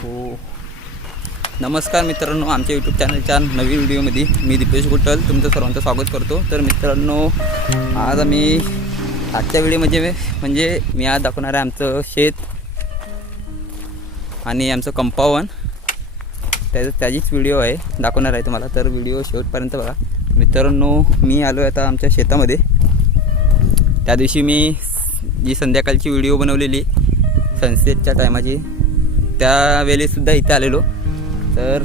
हो, नमस्कार मित्रांनो, आमच्या यूट्यूब चॅनलच्या नवीन व्हिडिओमध्ये मी दीपेश गुट्टल तुमचं सर्वांचं स्वागत करतो. तर मित्रांनो, आज आम्ही आजच्या व्हिडिओमध्ये म्हणजे मी आज दाखवणार आहे आमचं शेत आणि आमचं कंपाऊंड. त्याचीच व्हिडिओ आहे, दाखवणार आहे तुम्हाला. तर व्हिडिओ शेवटपर्यंत बघा. मित्रांनो, मी आलो आहे आता आमच्या शेतामध्ये. त्या दिवशी मी जी संध्याकाळची व्हिडिओ बनवलेली सनसेटच्या टायमाची, त्यावेळेसुद्धा इथे आलेलो. तर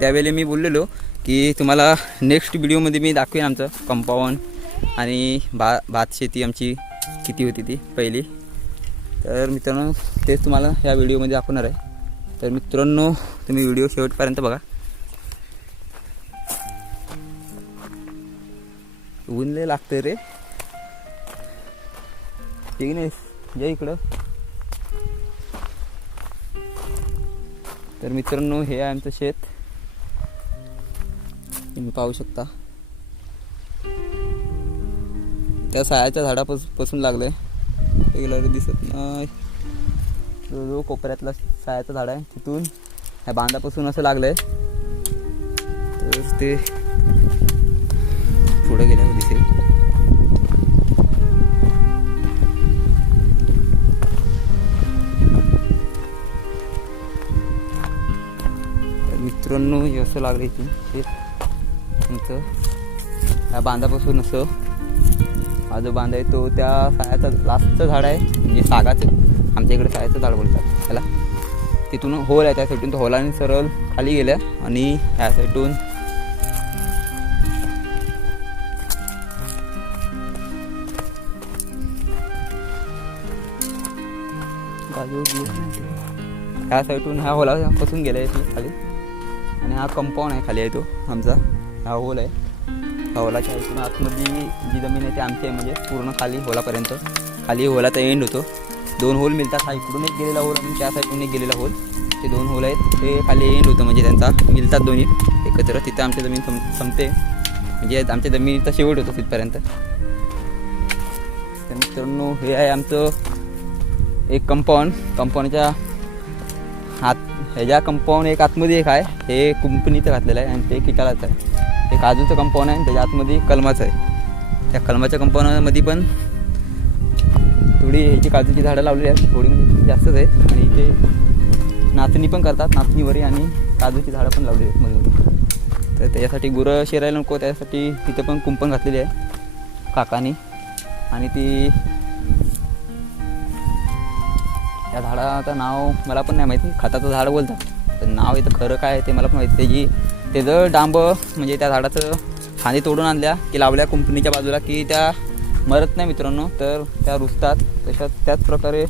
त्यावेळी मी बोललेलो की तुम्हाला नेक्स्ट व्हिडिओमध्ये मी दाखवेन आमचं कंपाऊंड आणि भात शेती आमची किती होती ती पहिली. तर मित्रांनो, तेच तुम्हाला ह्या व्हिडिओमध्ये दाखवणार आहे. तर मित्रांनो, तुम्ही व्हिडिओ शेवटपर्यंत बघा. ऊन लय लागतं रे, ठीक नाही? जय इकडं. तर मित्रांनो, हे आहे आमचं शेत, तुम्ही पाहू शकता. त्या सायाच्या झाडापासून लागलंय, गेलं दिसत नाही. जो कोपऱ्यातला सायाचं झाड आहे तिथून ह्या बांधापासून असं लागलंय. तर ते पुढे गेल्यावर दिसेल. मित्रांनो, हे असं लागलं इथून शेत तुमचं. ह्या बांधापासून असं हा जो बांध आहे तो त्या सायाचा लास्टचं झाड आहे, म्हणजे सागाचं, आमच्या इकडे सायाचं झाड बोलतात त्याला. तिथून होल आहे, त्या साईडून तो होलाने सरळ खाली गेल्या आणि ह्या साईडून ह्या साईडून ह्या होलापासून गेल्या आहे खाली. आणि हा कंपाऊंड आहे, खाली आहे तो आमचा. हा होल आहे, ह्या होलाच्या इथून आतमध्ये जी जमीन आहे ती आमची आहे, म्हणजे पूर्ण खाली होलापर्यंत. खाली होलाचा एंड होतो. 2 होल मिळतात, हा इकडून एक गेलेला होल आणि त्या साईडून एक गेलेला होल. ते 2 होल आहेत, ते खाली एंड होतं, म्हणजे त्यांचा मिळतात दोन्ही एकत्र. तिथं आमची जमीन संपते, म्हणजे आमच्या जमिनीचा शेवट होतो तिथपर्यंत. तर मित्रांनो, हे आहे आमचं एक कंपाऊंडच्या ह्याच्या कंपाऊंड एक आतमध्ये एक आहे, हे कुंपणीचं घातलेलं आहे आणि ते किटालाचं आहे. हे काजूचं कंपाऊंड आहे आणि त्याच्या आतमध्ये कलमाचं आहे. त्या कलमाच्या कंपाऊंडमध्ये पण थोडी ह्याची काजूची झाडं लावलेली आहेत, थोडी म्हणजे जास्तच आहे. आणि इथे नाचणी पण करतात, नाचणीवरी, आणि काजूची झाडं पण लावलेली आहेत मध्ये. तर त्याच्यासाठी गुरं शिरायला नको, त्यासाठी तिथे पण कुंपण घातलेली आहे काकानी. आणि ती त्या झाडाचं नाव मला पण नाही माहिती, खताचं झाड बोलतात. तर नाव इथं खरं काय आहे ते मला पण माहिती. त्याचं डांब म्हणजे त्या झाडाचं फांदी तोडून आणल्या की लावल्या कुंपणीच्या बाजूला की त्या मरत नाही मित्रांनो, तर त्या रुजतात. त्याच प्रकारे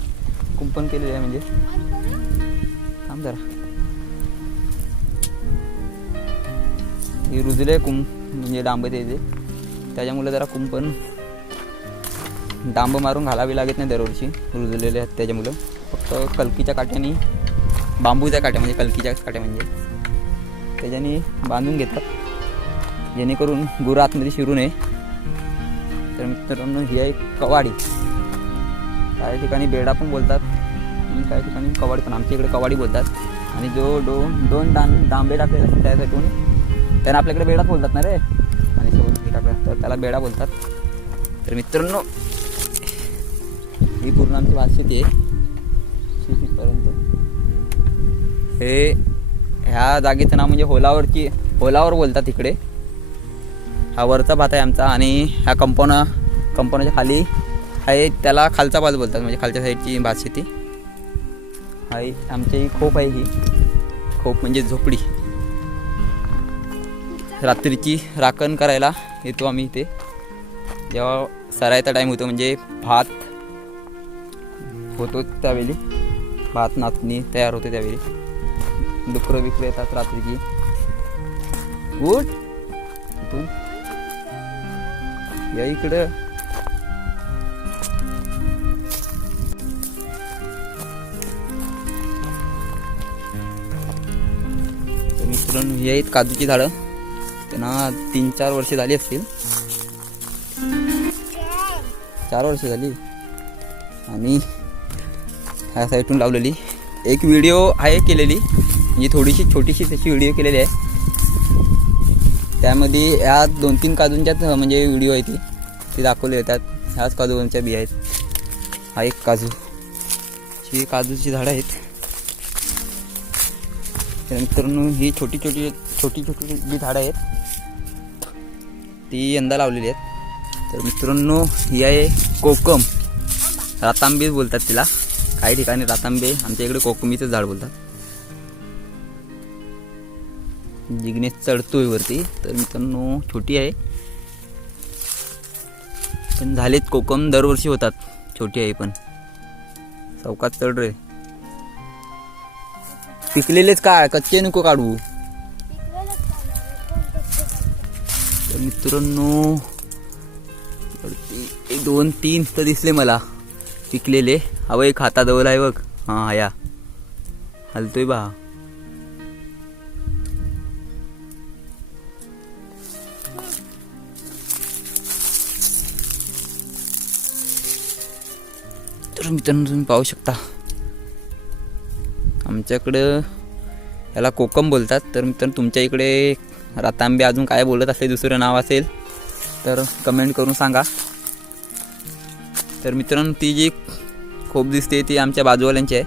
कुंपण केलेलं आहे. म्हणजे थांब जरा, हे रुजले म्हणजे डांब द्यायचे, त्याच्यामुळे जरा कुंपण डांब मारून घालावी लागत नाही दरवर्षी, रुजलेले आहेत त्याच्यामुळं. फक्त कलकीच्या काट्याने, बांबूच्या काट्या म्हणजे कलकीच्या काट्या म्हणजे त्याच्याने बांधून घेतात, जेणेकरून गुरं आतमध्ये शिरू नये. तर मित्रांनो, ही आहे कवाडी. काही ठिकाणी बेडा पण बोलतात आणि काही ठिकाणी कवाडी पण, आमच्या इकडे कवाडी बोलतात. आणि जो दोन डांबे टाकलेले असतात त्यासाठून त्यांना आपल्याकडे बेडाच बोलतात ना रे, आणि सोबत टाकलं तर त्याला बेडा बोलतात. तर मित्रांनो, ही पूर्ण आमची भात शेती आहे, शेतीपर्यंत. ह्या जागेचं नाव म्हणजे होलावर बोलतात इकडे. हा वरचा भात आहे आमचा. आणि ह्या कंपाऊंडच्या खाली आहे, त्याला खालचा भात बोलतात, म्हणजे खालच्या साईडची भात शेती आहे. आमची खोप आहे, ही खोप म्हणजे झोपडी. रात्रीची राखण करायला येतो आम्ही इथे, जेव्हा सरायचा टाईम होतो, म्हणजे भात होतो त्यावेळी, भात नाचणी तयार होते त्यावेळी. डुकरं बिकरं येतात रात्रीची. उठ इथून, या इकडं. तर मित्रांनो, ही आहेत काजूची झाडं. त्यांना 3-4 वर्षे झाली असतील, 4 वर्षे झाली. आणि ह्या साईडून लावलेली एक व्हिडिओ आहे केलेली, म्हणजे थोडीशी छोटीशी त्याची व्हिडिओ केलेली आहे. त्यामध्ये ह्या 2-3 काजूंच्याच म्हणजे व्हिडिओ आहे ती दाखवली येतात. ह्याच काजूच्या बिया आहेत. हा एक काजूची झाडं आहेत. तर मित्रांनो ही छोटी छोटी जी झाडं आहेत ती यंदा लावलेली आहेत. तर मित्रांनो ही आहे कोकम, रातांबे बोलतात तिला, काही ठिकाणी रातांबे, आमच्या इकडे कोकमीचं झाड बोलतात. जिग्नेश चढतोय वरती. तर मित्रांनो छोटी आहे पण झालेत. कोकम दरवर्षी होतात, छोटी आहे पण. चौकात चढ रे. पिकलेलेच काय, कच्चे नको काढू. तर मित्रांनो 1-2-3 तर दिसले मला पिकलेले. हवं एक हाताजवळ आहे बघ. हा हया हलतोय बा. तर मित्रांनो तुम्ही पाहू शकता आमच्याकडं याला कोकम बोलतात. तर मित्रांनो तुमच्या इकडे रातांबे अजून काय बोलत असले दुसरं नाव असेल तर कमेंट करून सांगा. तर मित्रांनो ती जी खोप दिसते ती आमच्या बाजूवाल्यांची आहे.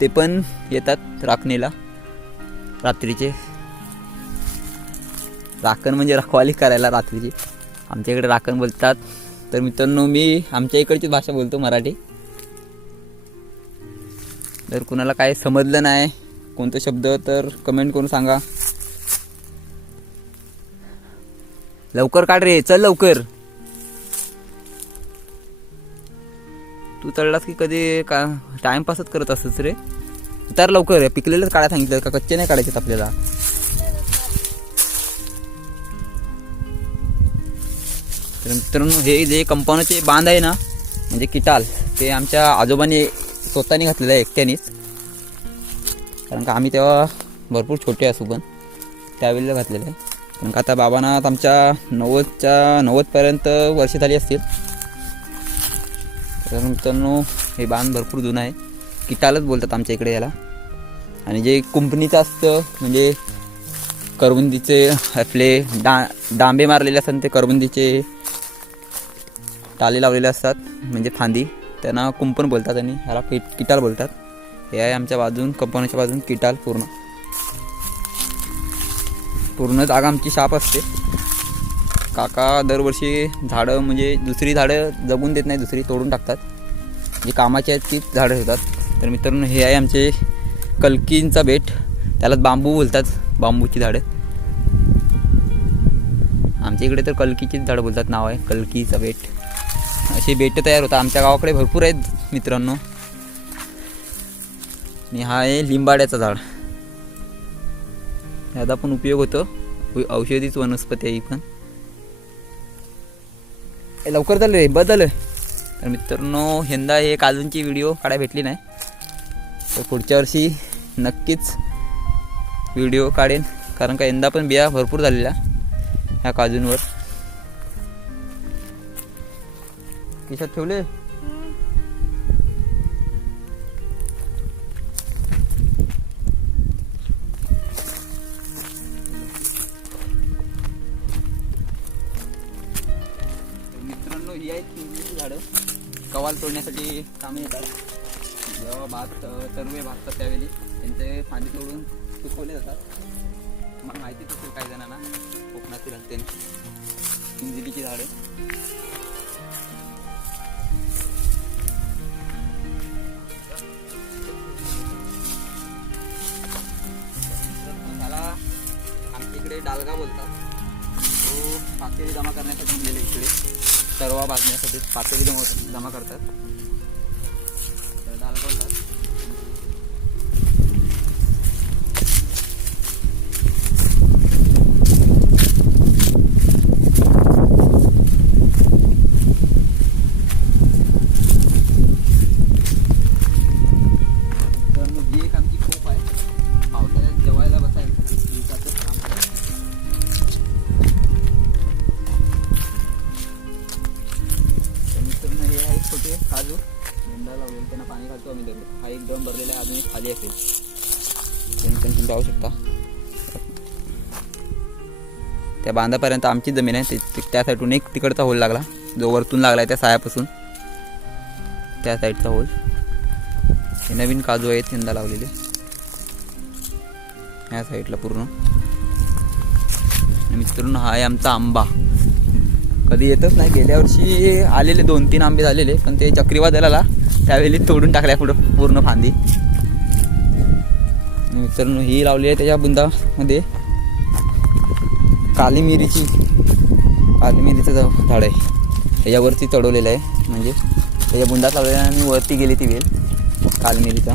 ते पण येतात राखणीला रात्रीचे. राखण म्हणजे रखवाली करायला रात्रीची, आमच्या इकडे राखण बोलतात. तर मित्रांनो मी आमच्या इकडची भाषा बोलतो, मराठी. जर कुणाला काय समजलं नाही कोणता शब्द तर कमेंट करून सांगा. लवकर काढ रे, चल लवकर. तू चढलास की कधी का टाइमपासच करत असतस रे. तर लवकर पिकलेलंच काढायला सांगितलं का, कच्चे नाही काढायचे आपल्याला. तर मित्रांनो हे जे कंपाऊंडचे बांध आहे ना, म्हणजे किटाल, ते आमच्या आजोबांनी स्वतःने घातलेलं आहे एकट्यानेच. कारण का आम्ही तेव्हा भरपूर छोटे असू पण त्यावेळेला घातलेलं आहे. कारण का आता बाबांना आमच्या 90पर्यंत वर्ष झाली असतील. तर मित्रांनो हे बांध भरपूर जुनं आहे. किटालच बोलतात आमच्या इकडे याला. आणि जे कुंपणीचं असतं म्हणजे करवंदीचे आपले डांबे मारलेले असतात, ते करवंदीचे टाले लावलेले असतात म्हणजे फांदी, त्यांना कुंपण बोलतात आणि ह्याला किटाल बोलतात. हे आहे आमच्या बाजून, कंपाऊंडच्या बाजून किटाल. पूर्ण जागा आमची शाप असते. काका दरवर्षी झाडं म्हणजे दुसरी झाडं जगून देत नाही, दुसरी तोडून टाकतात. जी कामाची आहेत तीच झाडं ठेवतात. तर मित्रांनो हे आहे आमचे कलकींचा बेट, त्याला बांबू बोलतात, बांबूची झाडं. आमच्या इकडे तर कलकीचीच झाडं बोलतात, नाव आहे कलकीचा बेट. असे बेट तयार होतात आमच्या गावाकडे भरपूर आहेत मित्रांनो. आणि हा आहे लिंबाड्याचा झाड, याचा पण उपयोग होतो, औषधीच वनस्पती आहे ही पण. लवकर झालं रे, बदल. तर मित्रांनो यंदा हे काजूंची व्हिडिओ काढायला भेटली नाही, तर पुढच्या वर्षी नक्कीच व्हिडिओ काढेन. कारण का यंदा पण बिया भरपूर झालेल्या ह्या काजूंवर. खिशात ठेवले. मित्रांनो ही आहेत चिंचेची झाडं, कवाल तोडण्यासाठी कामे येतात. जेव्हा तरवे भाजतात त्यावेळी त्यांचे फांदी तोडून सुकवले जातात. मला माहितीच असेल काही जणांना, कोकणातील असते चिंचेची झाडं. आमच्या इकडे डालगा बोलतात. तो पातेली जमा करण्यासाठी गेले इकडे, तरवा भाजण्यासाठी पातेली जमा करतात, तर डालगा बोलतात. छोटे काजू तुम्ही पाहू शकता. त्या बांधापर्यंत आमची जमीन आहे. त्या साईडून एक तिकडचा होल लागला जो वरतून लागला आहे त्या सायापासून, त्या साईडचा होल. हे नवीन काजू आहेत यंदा लावलेले या साईडला पूर्ण. मित्रांनो हा आहे आमचा आंबा. कधी येतच नाही. गेल्या वर्षी आलेले 2-3 आंबे झालेले, पण ते चक्रीवादळाला त्यावेळी तोडून टाकल्या पुढं पूर्ण फांदी. मित्रांनो ही लावली आहे त्याच्या बुंदामध्ये काली मिरीचं झाड आहे. त्याच्यावरती चढवलेलं आहे, म्हणजे त्याच्या बुंदात लावलेला आणि वरती गेली ती वेल काली मिरीचा.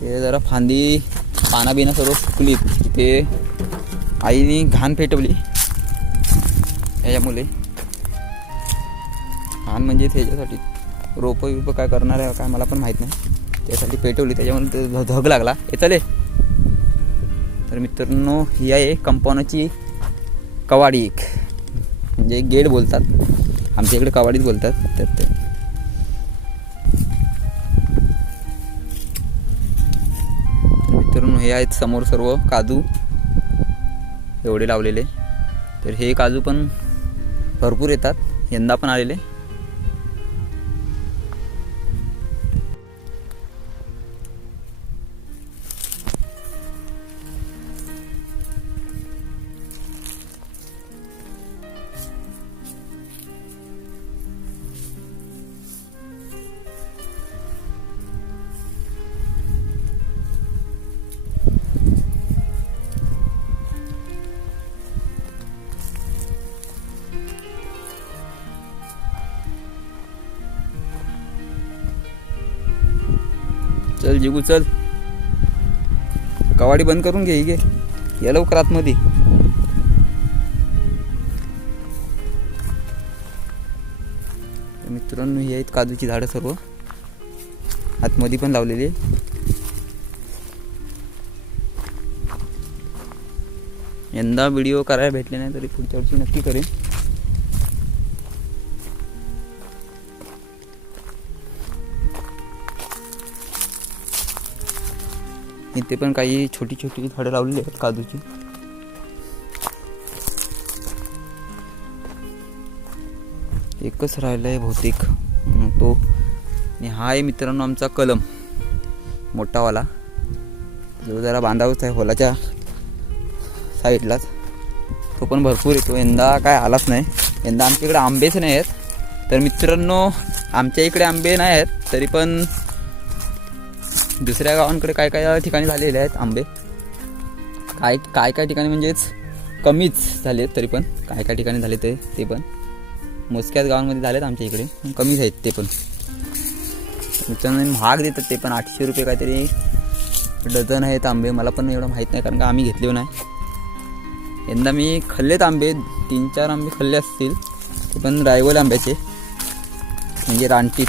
ते जरा फांदी पाना बिना सर्व सुकलीत. ते आईने घाण पेटवली त्याच्यामुळे. घाण म्हणजे त्याच्यासाठी रोपं बिपं काय करणार आहे काय मला पण माहीत नाही, त्यासाठी पेटवली त्याच्यामुळे ते धग लागला येतले. तर मित्रांनो ही आहे कंपाऊंडची कवाडी, एक म्हणजे गेट बोलतात, आमच्या इकडे कवाडीच बोलतात. तर ते मित्रांनो हे आहेत समोर सर्व काजू एवढे लावलेले. तर हे काजू पण भरपूर येतात, यंदा पण आलेले. चल जिगू चल, कवाडी बंद करून घे. घे या लवकर आतमध्ये. मित्रांनो ही आहेत काजूची झाडं सर्व आतमध्ये पण लावलेली. यंदा व्हिडिओ करायला भेटले नाही तरी पुढच्या वर्षी नक्की करेन. इथे पण काही छोटी छोटी झाडं लावलेली आहेत काजूची. एकच राहिलं आहे बहुतेक तो. आणि हा आहे मित्रांनो आमचा कलम मोठावाला, जो जरा बांधावच आहे होलाच्या साईडलाच. तो पण भरपूर येतो. यंदा काय आलाच नाही. यंदा आमच्या इकडे आंबेच नाही आहेत. तर मित्रांनो आमच्या इकडे आंबे नाही आहेत, तरी पण दुसऱ्या गावांकडे काय काय ठिकाणी झालेले आहेत आंबे. काय ठिकाणी म्हणजेच कमीच झाले, तरी पण काय ठिकाणी झाले ते पण मोजक्याच गावांमध्ये झालेत. आमच्या इकडे कमीच आहेत ते पण. मित्रांनो महाग देतात ते पण, 800 रुपये काहीतरी डझन आहेत आंबे. मला पण एवढं माहीत नाही कारण का आम्ही घेतले नाही. यंदा मी खाल्लेत आंबे, 3-4 आंबे खाल्ले असतील, ते पण रायवल आंब्याचे, म्हणजे रानटी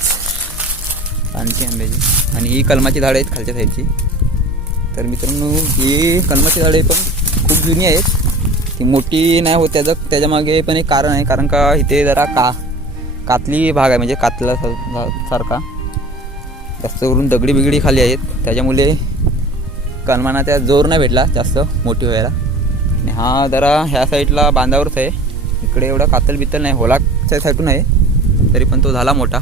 आंब्याची. आणि ही कलमाची झाडं आहेत खालच्या साईडची. तर मित्रांनो ही कलमाची झाडे पण खूप जुनी आहेत. ती मोठी नाही होत, त्याच्यामागे पण एक कारण आहे. कारण का इथे जरा कातली भाग आहे, म्हणजे कातला सारखा जास्त करून दगडी बिगडी खाली आहेत. त्याच्यामुळे कलमांना त्या जोर नाही भेटला जास्त मोठी व्हायला. आणि हा जरा ह्या साईडला बांधावरच आहे, इकडे एवढा कातल बितल नाही, होलाच्या साईडून आहे, तरी पण तो झाला मोठा.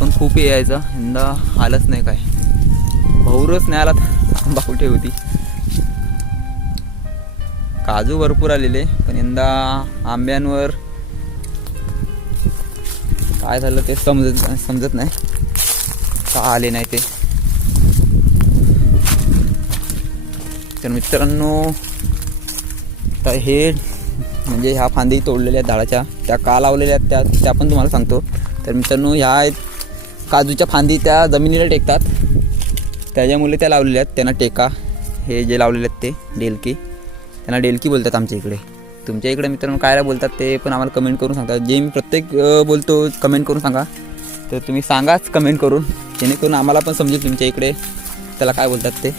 पण खूप यायचा, यंदा आलंच नाही. काय भाऊरच नाही आला, आंबा कुठे होती. काजू भरपूर आलेले, पण यंदा आंब्यांवर काय झालं ते समजत नाही का आले नाही ते. तर मित्रांनो तर हे म्हणजे ह्या फांदी तोडलेल्या आहेत झाडाच्या, त्या का लावलेल्या आहेत त्या पण तुम्हाला सांगतो. तर मित्रांनो ह्या आहेत काजूच्या फांदी, त्या जमिनीला टेकतात, त्याच्यामुळे त्या लावलेल्या आहेत. त्यांना टेका, हे जे लावलेले आहेत ते डेलकी, त्यांना डेलकी बोलतात आमच्या इकडे. तुमच्या इकडे मित्रांनो काय बोलतात ते पण आम्हाला कमेंट करून सांगा. जे मी प्रत्येक बोलतो कमेंट करून सांगा. तर तुम्ही सांगाच कमेंट करून, जेणेकरून आम्हाला पण समजेल तुमच्या इकडे त्याला काय बोलतात ते.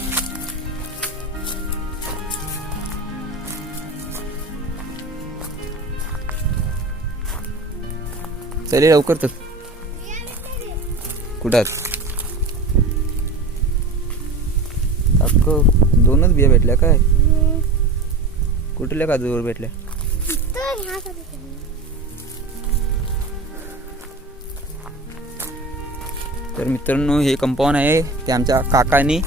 चले लवकर तर कुठात अक्क 2च बिया भेटल्या काय? कुठल्या काजूवर भेटल्या? तर मित्रांनो हे कंपाऊंड आहे ते आमच्या काकांनी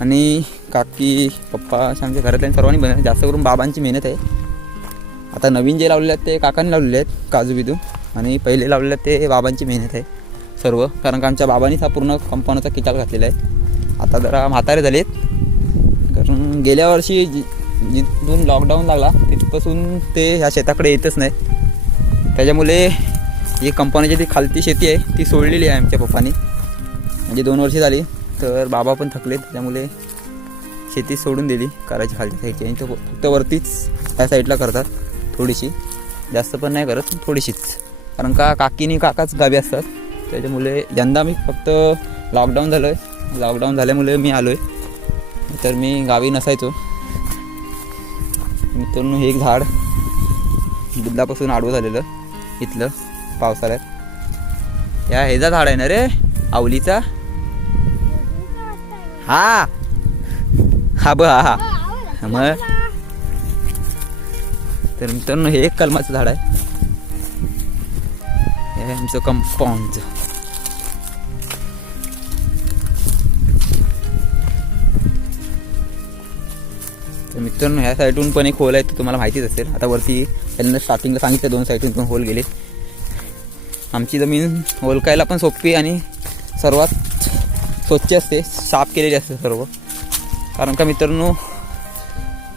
आणि काकी पप्पा आमच्या घरातल्या सर्वांनी बनवले. जास्त करून बाबांची मेहनत आहे. आता नवीन जे लावलेले आहेत ते काकांनी लावलेले आहेत काजू बिजू, आणि पहिले लावलेले आहेत ते बाबांची मेहनत आहे सर्व. कारण का आमच्या बाबांनीच हा पूर्ण कंपाऊंडचा किचाल घातलेला आहे. आता जरा म्हातारे झालेत, कारण गेल्या वर्षी जिथून लॉकडाऊन लागला तिथपासून ते ह्या शेताकडे येतच नाही. त्याच्यामुळे ही कंपाऊंडची ती खालती शेती आहे ती सोडलेली आहे आमच्या पप्पांनी. म्हणजे 2 वर्षे झाली, तर बाबा पण थकले, त्यामुळे शेती सोडून दिली करायची खालच्या साईडची. आणि तो फक्त वरतीच त्या साईडला करतात थोडीशी, जास्त पण नाही करत, थोडीशीच. कारण का काकीनी काकाच गावी असतात, त्याच्यामुळे यंदा मी फक्त लॉकडाऊन झालं आहे. लॉकडाऊन झाल्यामुळे मी आलो आहे, तर मी गावी नसायचो. मित्रांनो हे एक झाड बुद्धापासून आडवं झालेलं इथलं पावसाळ्यात. या ह्याचा झाड आहे ना रे, आवलीचा. हा हा हा मग. तर मित्रांनो हे एक कलमाचं झाड आहे, हे आमचं कंपाऊंडचं. तर मित्रांनो ह्या साईडून पण एक होल आहे, तर तुम्हाला माहितीच असेल. आता वरती त्यांना स्टार्टिंगला सांगितलं 2 साईडून पण होल गेले. आमची जमीन ओळखायला पण सोपी आणि सर्वात स्वच्छ असते, साफ केलेली असते सर्व. कारण का मित्रांनो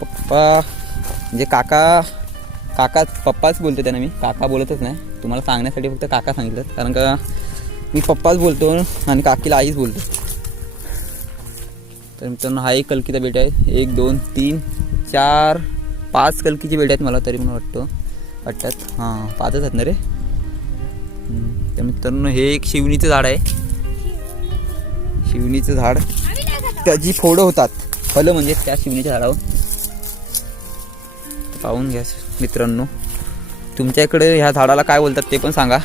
पप्पा म्हणजे पप्पाच बोलतो त्यांना, मी काका बोलतच नाही. तुम्हाला सांगण्यासाठी फक्त काका सांगितलं, कारण का मी पप्पाच बोलतो आणि काकीला आईच बोलतो. तर मित्रांनो हा एक कलकीचा बेट आहे. 1 2 3 4 5 कलकीचे बेट आहेत मला तरी म्हणून वाटतात. हां 5च आहेत ना रे. तर मित्रांनो हे एक शिवणीचं झाड आहे. शिवणीचं झाड, त्याची फोडं होतात, फलं म्हणजे त्या शिवणीच्या झाडावर. पाहून घ्या मित्रांनो, तुमच्या इकडे ह्या झाडाला काय बोलतात ते पण सांगा.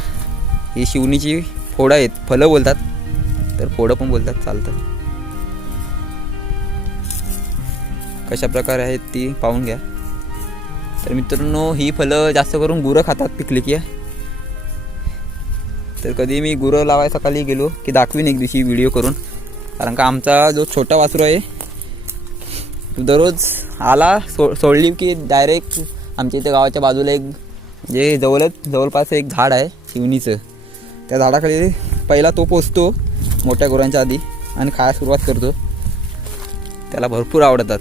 ही शिवणीची फोडं आहेत, फलं बोलतात, तर फोडं पण बोलतात, चालतं. कशा प्रकारे आहेत ती पाहून घ्या. तर मित्रांनो ही फलं जास्त करून गुरं खातात पिकली की. तर कधी मी गुरं लावाय सकाळी गेलो की दाखवीन एक दिवशी व्हिडिओ करून. कारण का आमचा जो छोटा वासरू आहे दररोज आला सोडली की डायरेक्ट आमच्या इथे गावाच्या बाजूला एक म्हणजे जवळपास एक झाड आहे शिवणीचं. त्या झाडाखाली पहिला तो पोचतो मोठ्या गुरांच्या आधी आणि खायला सुरुवात करतो. त्याला भरपूर आवडतात.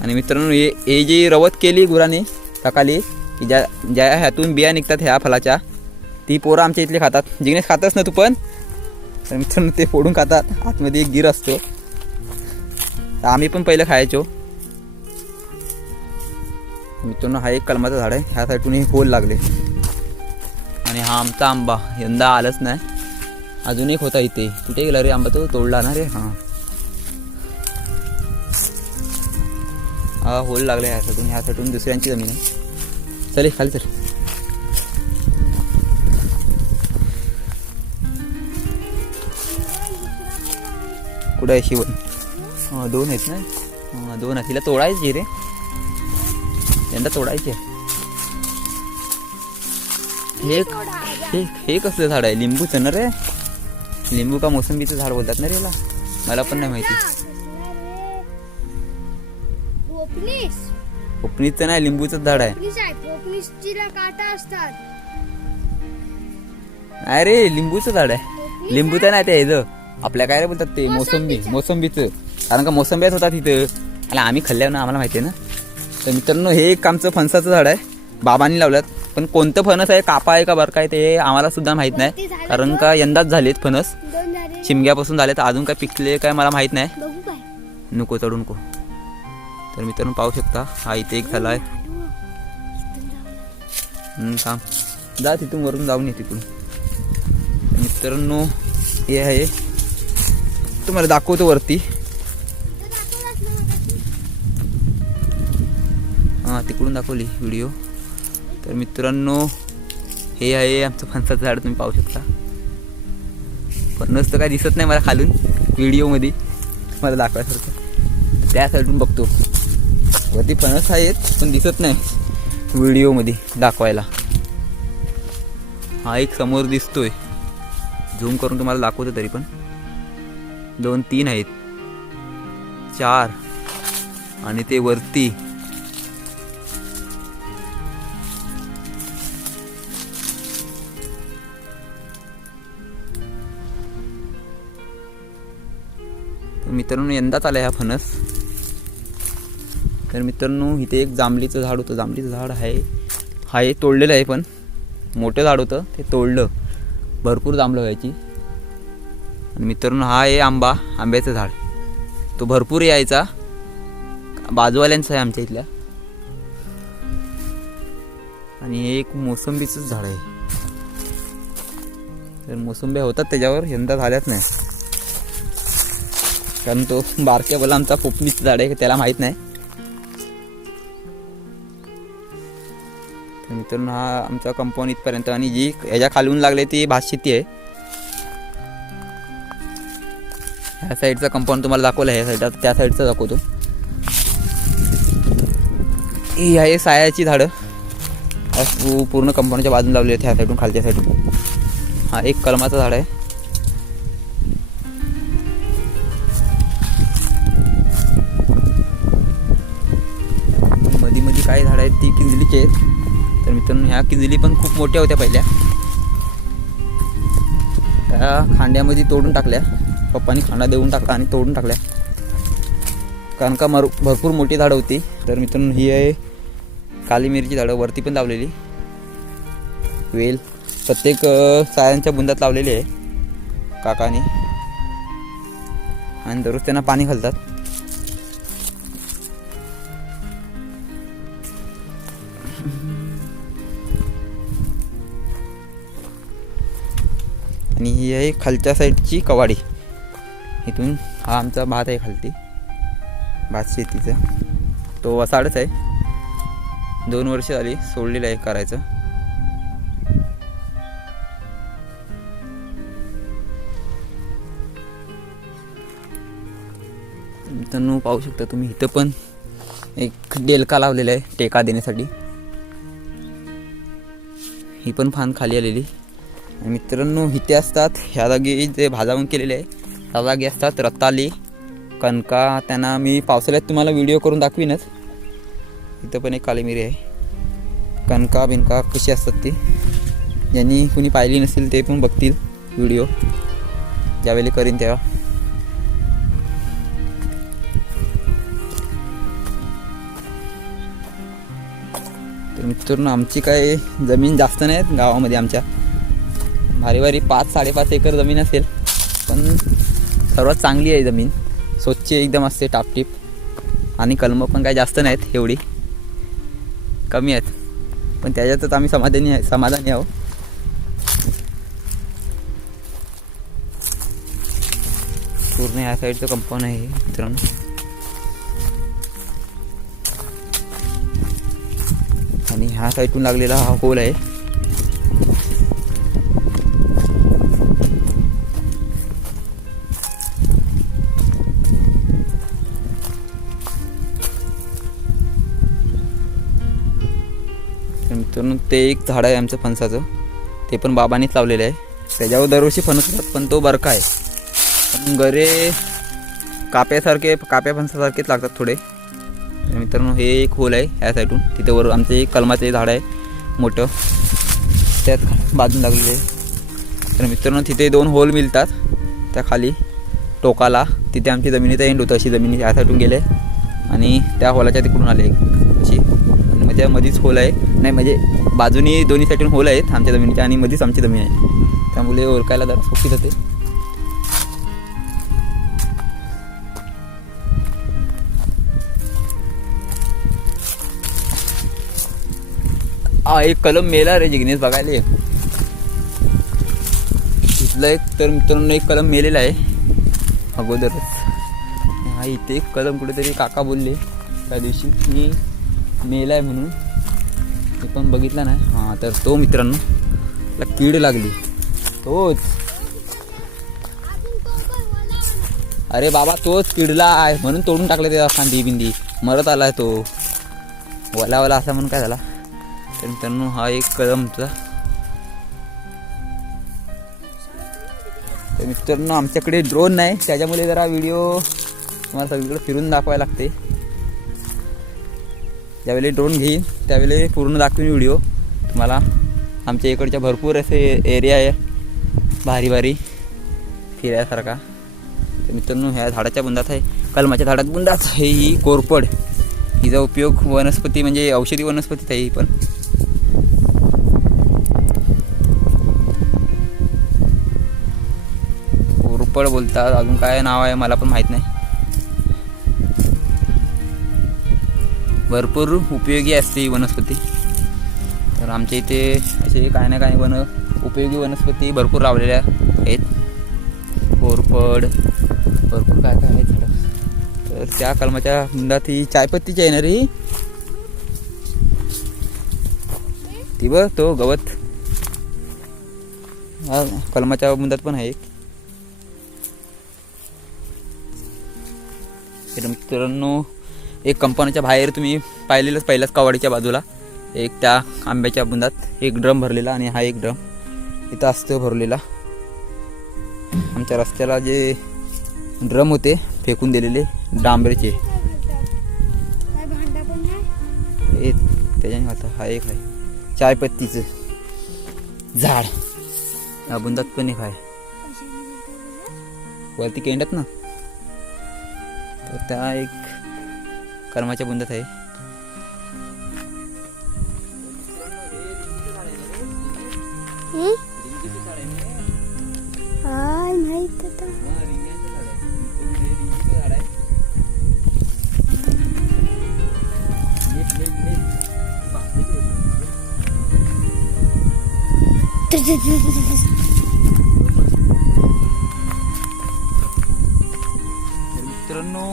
आणि मित्रांनो हे जी रवत केली गुराने सकाळी की ज्या ह्यातून बिया निघतात ह्या फलाच्या, ती पोरं आमच्या इथले खातात. जिग्नेश खातच ना तू पण. तर मित्रांनो ते फोडून खातात. आतमध्ये एक गिर असतो, तर आम्ही पण पहिलं खायचो. मित्रांनो हा एक कलमाचं झाड आहे. ह्या साईडून होल लागले. आणि हा आमचा आंबा यंदा आलंच नाही. अजून एक होता इथे, कुठे गेला रे आंबा, तो तोडला ना रे. हां हा होल लागला ह्या साईडून दुसऱ्यांची जमीन आहे. चल खाली चल. कुठं आहे शिवण? 2 आहेत ना. 2 आहेत. तिला तोडायची रे, यंदा तोडायची. हे कसलं झाड आहे? लिंबूचं ना रे. लिंबू का मोसंबीचं झाड बोलतात ना रे याला, मला पण नाही माहिती. पोपणीचं नाही, लिंबूचं झाड आहे. अरे लिंबूचं झाड आहे. लिंबूचं नाही ते ह्याचं आपल्या काय रे बोलतात ते मोसंबीचं. कारण का मोसंब्याच होता तिथं आणि आम्ही खाल्ल्यावर ना, आम्हाला माहिती आहे ना. तर मित्रांनो हे एक आमचं फणसाचं झाड आहे, बाबांनी लावल्यात. पण कोणतं फणस आहे, कापा आहे का बरं काय ते आम्हाला सुद्धा माहीत नाही. कारण का यंदाच झालेत फणस, शिमग्यापासून झाले, तर अजून काय पिकले काय मला माहीत नाही. नको चढू नको. तर मित्रांनो पाहू शकता हा इथे एक झाला आहे. थांब जा तिथून वरून जाऊन ये तिथून. मित्रांनो हे आहे, तुम्हाला दाखवतो वरती. हां तिकडून दाखवली व्हिडिओ. तर मित्रांनो हे आहे आमचं फणसाचं झाड, तुम्ही पाहू शकता. फणस तर काय दिसत नाही मला खालून व्हिडिओमध्ये, मला दाखवायसारखं. त्या साईडून बघतो वरती फणस आहेत पण दिसत नाही व्हिडिओमध्ये दाखवायला. हा एक समोर दिसतोय, झूम करून तुम्हाला दाखवतो. तरी पण 2-3 आहेत, 4 आणि ते वरती. मित्रांनो यंदाच आला हा फणस. तर मित्रांनो इथे एक जांभळीचं झाड होतं, जांभळीचं झाड आहे तोडलेलं आहे, पण मोठं झाड होतं ते तोडलं, भरपूर जांभळं व्हायची. आणि मित्रांनो हा आहे आंब्याचं झाड, तो भरपूर यायचा, बाजूवाल्यांचा आहे आमच्या इथल्या. आणि हे एक मोसंबीचंच झाड आहे, तर मोसंब्या होतात त्याच्यावर, यंदा झाल्याच नाही, कारण तो बारक्या बोला आमचा पोपलीचं झाड आहे, त्याला माहीत नाही. तर मित्रांनो हा आमचा कंपाऊंड इथपर्यंत. आणि जी ह्याच्या खालून लागले ती भात शेती आहे. ह्या साईडचा कंपाऊंड तुम्हाला दाखवलं आहे, ह्या साईडचा, त्या साईडचा दाखवतो. ही आहे सायाची झाडं, पूर्ण कंपाऊंडच्या बाजून लावली आहेत, ह्या साईडून खालच्या साईडून. हा एक कलमाचं झाड आहे. मध्ये काय झाडं आहेत ती किंजलीची आहेत. तर मित्रांनो ह्या किंजली पण खूप मोठ्या होत्या पहिल्या, त्या खांड्यामध्ये तोडून टाकल्या, पप्पांनी खांडा देऊन टाकला आणि तोडून टाकल्या, कारण का भरपूर मोठी झाडं होती. तर मित्रांनो ही आहे काली मिरची झाडं, वरती पण लावलेली वेल, प्रत्येक सायांच्या बुंदात लावलेली आहे काकाने, आणि दररोज त्यांना पाणी घालतात. आणि ही आहे खालच्या साईडची कवाडी, इथून हा आमचा भात आहे खालती, भात शेतीचा. तो वसाडच आहे, 2 वर्ष झाली सोडलेलं आहे करायचं. मित्रांनो पाहू शकता तुम्ही, इथं पण एक डेलका लावलेला आहे टेका देण्यासाठी, ही पण फान खाली आलेली. आणि मित्रांनो इथे असतात ह्या जागी जे भाजावून केलेले आहे, ह्या जागी असतात रताळी, कणका. त्यांना मी पावसाळ्यात तुम्हाला व्हिडिओ करून दाखवीनच. इथं पण एक काली मिरी आहे, कणका बिनका कशी असतात ती, ज्यांनी कुणी पाहिली नसेल ते पण बघतील व्हिडिओ ज्यावेळी करीन तेव्हा. तर मित्रांनो आमची काय जमीन जास्त नाही गावामध्ये, आमच्या भारी 5-5.5 एकर जमीन असेल, पण सर्वात चांगली आहे जमीन, स्वच्छ एकदम असते टापटीप. आणि कलमं पण काय जास्त नाहीत, एवढी कमी आहेत, पण त्याच्यातच आम्ही समाधानी आहोत. पूर्ण ह्या साईडचं कंपाऊंड आहे मित्रांनो. आणि ह्या साईडून लागलेला हा होल आहे. मित्रांनो ते एक झाड आहे आमचं फणसाचं, ते पण बाबांनीच लावलेलं आहे. त्याच्यावर दरवर्षी फणस होतात, पण तो बरका आहे. पण गरे काप्या फणसासारखेच लागतात थोडे. तर मित्रांनो हे एक होल आहे ह्या साईडून, तिथे वर आमचे एक कलमाचे झाड आहे मोठं, त्यात बाजून लागलेले आहे. तर मित्रांनो तिथे 2 होल मिळतात, त्या खाली टोकाला, तिथे आमची जमिनीचा एंड होतं, अशी जमिनी ह्या साईडून गेले आणि त्या होलाच्या तिकडून आले अशी. आणि मग मध्येच होल आहे, नाही म्हणजे बाजूनी दोन्ही साईडून होल आहेत आमच्या जमिनीच्या, आणि मध्येच आमची जमीन आहे, त्यामुळे ओळखायला जरा सोपी जाते. हा एक कलम मेला रे जिग्नेश बघायला. इथलं एक तर मित्रांनो एक कलम मेलेला आहे अगोदरच. हा इथे एक कलम कुठेतरी काका बोलले त्या दिवशी की मेला आहे म्हणून, ते पण बघितला नाही. हां तर तो मित्रांनो त्याला कीड लागली, तोच अरे बाबा तोच किडला आहे म्हणून तोडून टाकलं त्याचा फांदी बिंदी मरत आलाय तो वला वला असा म्हणून काय झाला. तर मित्रांनो हा एक कदमचा. तर मित्रांनो आमच्याकडे ड्रोन नाही त्याच्यामुळे जरा व्हिडिओ तुम्हाला सगळीकडे फिरून दाखवायला लागते. ज्यावेळी ड्रोन घेईन त्यावेळी पूर्ण दाखवीन व्हिडिओ तुम्हाला. आमच्या इकडच्या भरपूर असे एरिया आहे भारी भारी फिरायसारखा. तर मित्रांनो ह्या झाडाच्या बुंदात आहे कलमाच्या झाडात बुंदात आहे ही कोरपड. हिचा उपयोग वनस्पती म्हणजे औषधी वनस्पतीच आहे ही पण. कोरपड बोलतात अजून काय नाव आहे मला पण माहीत नाही. भरपूर उपयोगी असते ही वनस्पती. तर आमच्या इथे असे काय ना काय उपयोगी वनस्पती भरपूर लावलेल्या आहेत. कोरपड भरपूर काय काय आहेत झाडं. तर त्या कलमाच्या बुंदात ही चायपत्तीची आहे ना रे ती बघ तो गवत. हा कलमाच्या बुंदात पण आहे. मित्रांनो एक कंपनीच्या बाहेर तुम्ही पाहिलेलंच पहिल्याच कवाडीच्या बाजूला एक त्या आंब्याच्या बुंदात एक ड्रम भरलेला आणि हा एक ड्रम इथं असतो भरलेला. आमच्या रस्त्याला जे ड्रम होते फेकून दिलेले डांबरेचे हे त्याच्याने आता हा एक आहे चायपत्तीचं झाड. या बुंदात पण एक आहे वरती केंडात ना. तर त्या एक कर्माच्या बुंदात आहे. मित्रांनो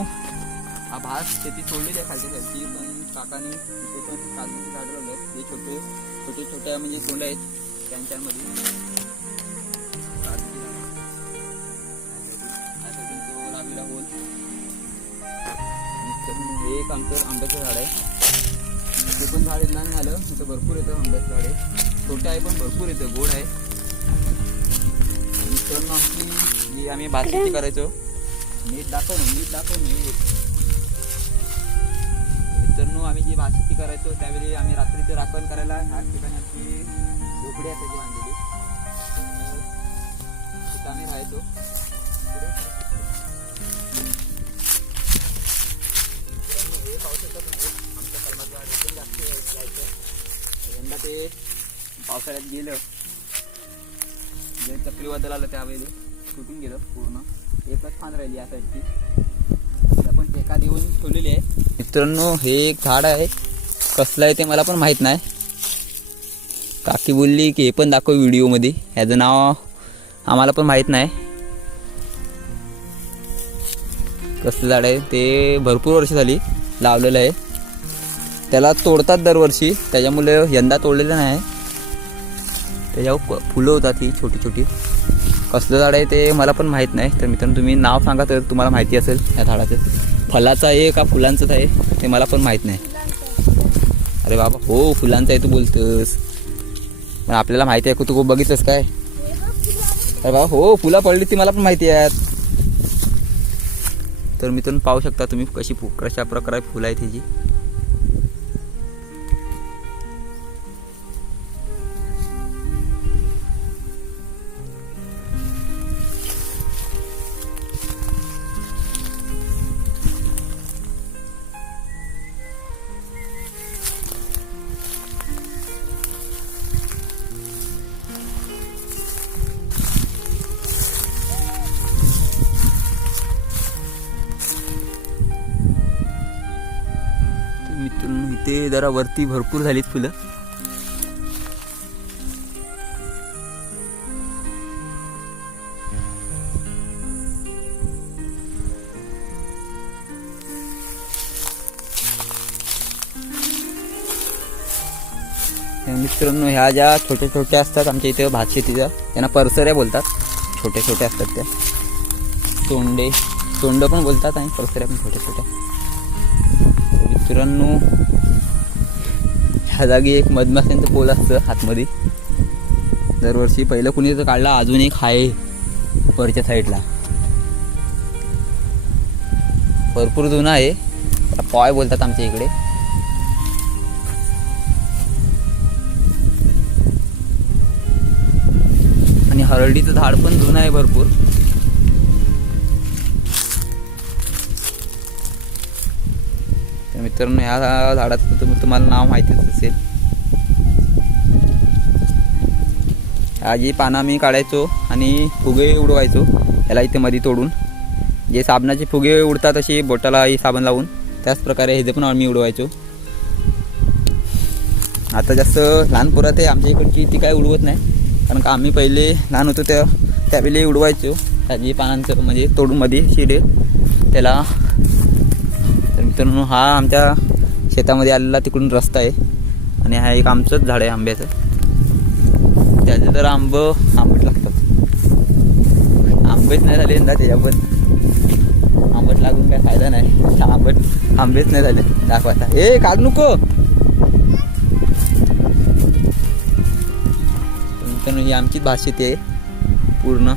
हा भात शेती सोडलेली आहे खालच्या साईडची पण काकानी तिथे पण काजूची झाडं लावले आहेत. जे छोटे छोटे छोट्या म्हणजे कोंड आहेत त्यांच्यामध्ये लावलेला होल. हे एक आमचं आंब्याचं झाड आहे. ते पण झाड येत नाही झालं इथं भरपूर येतं आंब्याचं झाड आहे. छोटं आहे पण भरपूर येतं गोड आहे. मित्रांनो आमची जी आम्ही भात शेती करायचो नीट दाखव मित्रांनो आम्ही जी भात शेती करायचो त्यावेळी आम्ही रात्रीचं राखण करायला ह्याच ठिकाणी आमची झोपडी असायची बांधलेली. तिथं आम्ही राहायचो. हे पावसाचं आमच्या कलमाचं झाड एकदम जास्त जायचं. यंदा ते पावसाळ्यात गेलं जे चक्रीवादळ आलं त्यावेळी सुटून गेलं पूर्ण. एकच फांद राहिली या साईडची पण टेका देऊन ठेवलेली आहे. मित्रांनो हे एक झाड आहे कसलं आहे ते मला पण माहीत नाही. काकी बोलली की हे पण दाखव व्हिडिओमध्ये. ह्याचं नाव आम्हाला पण माहीत नाही कसलं झाड आहे ते. भरपूर वर्ष झाली लावलेलं आहे. त्याला तोडतात दरवर्षी त्याच्यामुळे यंदा तोडलेलं नाही. त्याच्यावर फुलं होतात ही छोटी छोटी. कसलं झाड आहे ते मला पण माहीत नाही. तर मित्रांनो तुम्ही नाव सांगा तर तुम्हाला माहिती असेल या झाडाचं. फलाचं आहे का फुलांचंच आहे ते मला पण माहीत नाही. अरे बाबा हो फुलांचं आहे तू बोलतोस पण आपल्याला माहिती आहे तू बघितलंस काय. अरे बाबा हो फुलं पडली ती मला पण माहिती आहे. तर मित्रांनो पाहू शकता तुम्ही कशा प्रकारे फुलं आहेत त्याची. मित्रांनो इथे जरा वरती भरपूर झालीत फुलं. मित्रांनो ह्या ज्या छोट्या छोट्या असतात आमच्या इथे भात शेतीच्या त्यांना परसऱ्या बोलतात. छोट्या छोट्या असतात त्या तोंडे सोंड पण बोलतात आणि परसऱ्या पण छोट्या छोट्या. तर मित्रांनो ह्या जागी एक मधमाशांचं पोल असतं आतमध्ये. दरवर्षी पहिलं कुणी तर काढला, अजून एक आहे वरच्या साईडला. भरपूर जुना आहे, पॉय बोलतात आमच्या इकडे. आणि हरडीचं झाड पण जुनं आहे भरपूर. तर मित्रांनो ह्या झाडाचं तुम्हाला नाव माहितीच असेल. ह्याची पानं मी काढायचो आणि फुगे उडवायचो याला इथे मध्ये तोडून. जे साबणाचे फुगे उडतात अशी बोटालाही साबण लावून, त्याच प्रकारे हे पण आम्ही उडवायचो. आता जास्त लहान पोरात आहे आमच्या इकडची, ती काय उडवत नाही. कारण का आम्ही पहिले लहान होतो त्यावेळी उडवायचो त्याची पानांचं म्हणजे तोडून मध्ये शिडे त्याला. तर मित्रांनो हा आमच्या शेतामध्ये आलेला तिकडून रस्ता आहे आणि हा एक आमचंच झाड आहे आंब्याचं. त्याचे तर आंबट लागतात. आंबेच नाही झाले यंदा त्याच्या, पण आंबट लागून काय फायदा नाही. आंबेच नाही झाले दाखवायचा. काढू नको. मित्रांनो ही आमची भाषेत आहे पूर्ण.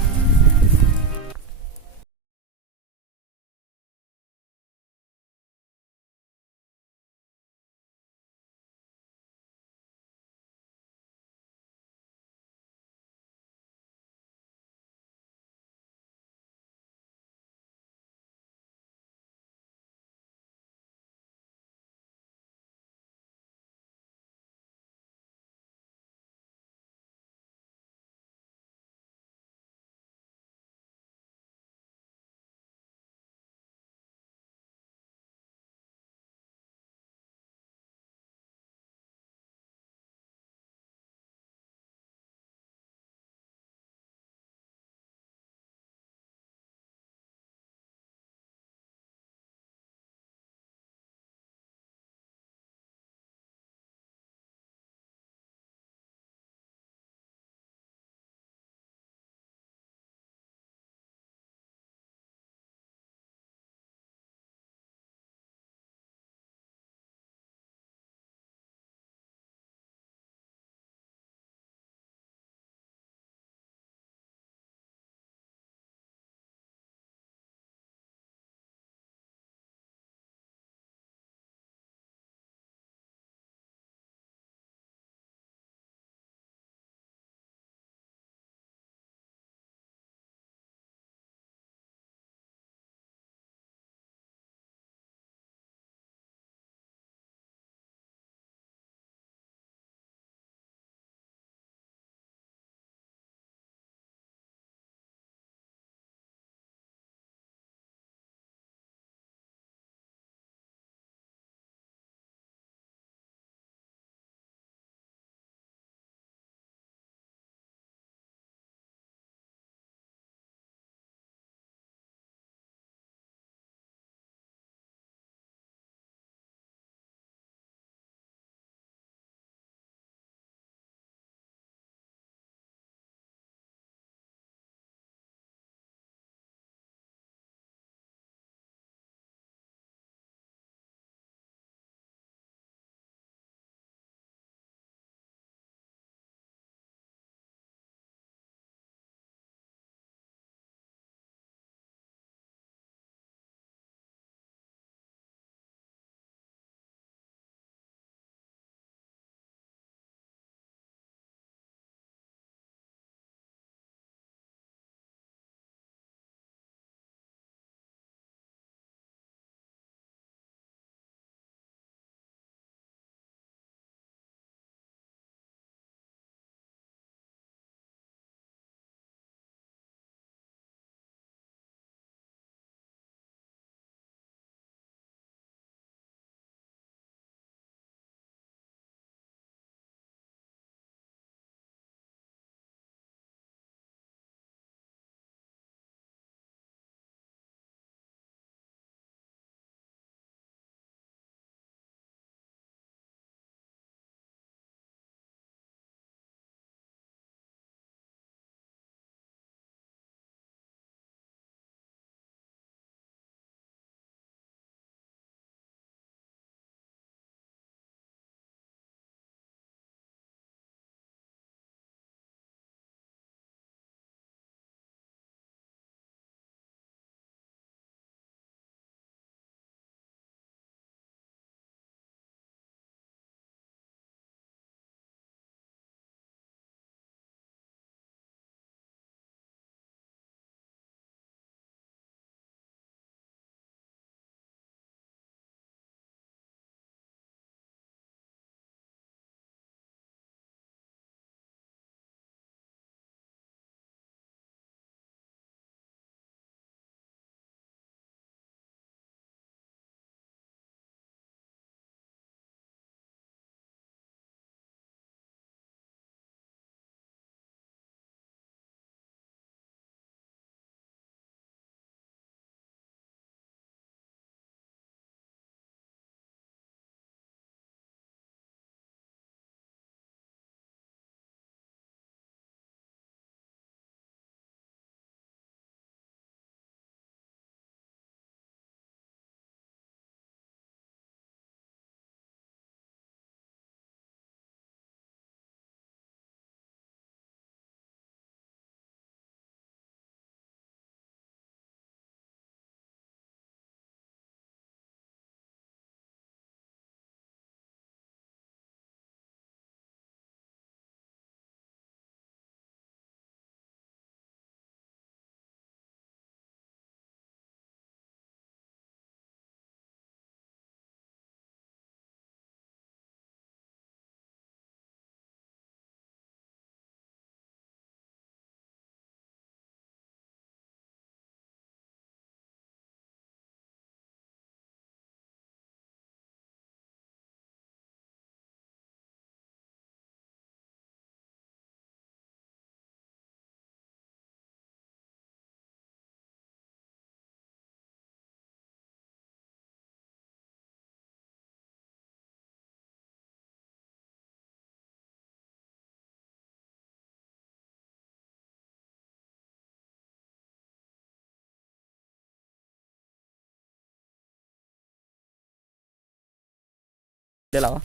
लावा.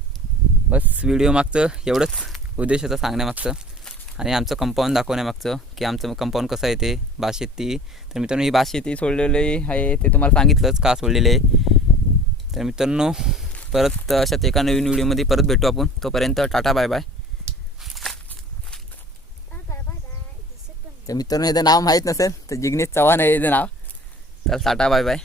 बस व्हिडिओ मागचं एवढंच उद्देश होता सांगण्यामागचं आणि आमचं कंपाऊंड दाखवण्यामागचं की आमचं कंपाऊंड कसं आहे ते भात शेती. तर मित्रांनो ही भात शेती सोडलेली आहे ते तुम्हाला सांगितलंच का सोडलेली आहे. तर मित्रांनो परत अशाच एका नवीन व्हिडिओमध्ये परत भेटू आपण. तोपर्यंत टाटा बाय बाय. तर मित्रांनो याचं नाव माहीत नसेल तर जिग्नेश चव्हाण आहे याचं नाव. तर टाटा बाय बाय.